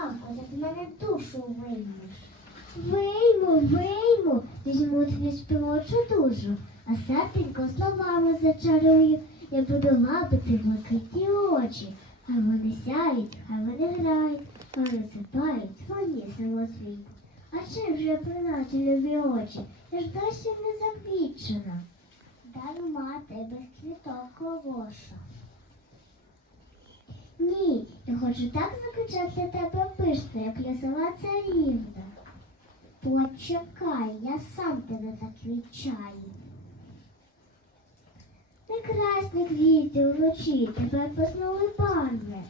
Мамко, з мене душу виймеш. Вийму, вийму, візьму твій співочу душу, а серденько словами зачарую. Я буду лапити блакитні очі. Хай вони сяють, хай вони грають, хай насипають свої самосвіт. А чим вже приначе любі очі? Я ж досі не заквічена. Дарма тебе квіток колоша. Хочу так закричати тебе пишно, як лісова царівна. Почекай, я сам тебе заквічаю. Прекрасні квіти вночі тебе поснули барви.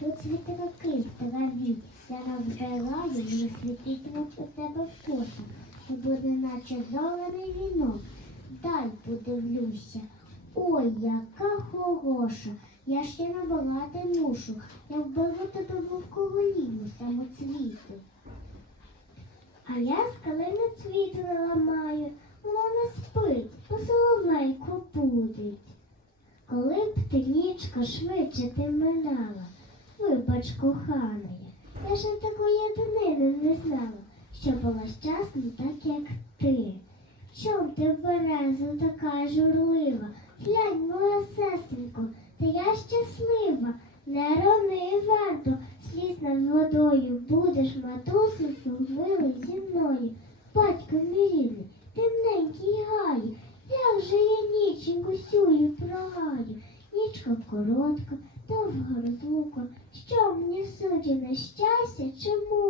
Тут світовики траві, я розбираю, і світитимуть у тебе в вкуса. Це буде наче зелений вінок. Дай подивлюся. Ой, яка хороша. Я ще набагато мушу. Я вберу тебе в коліну самоцвіти. А я з калини цвіт не ламаю, вона не спить, по соловейку будить. Коли б ти нічка швидше ти минала, вибач, кохана, я, ще такої днини не знала, що була щасна так, як ти. Чом ти береза така журлива? Глянь, моя сестринко, та щаслива, не рони варто, сліз над водою, будеш матусеньку вили зі мною. Батько мій темненький гаї, як же я ніченьку сюю прогаю. Нічка коротка, довга розлука, що мені суді на щастя чи мука?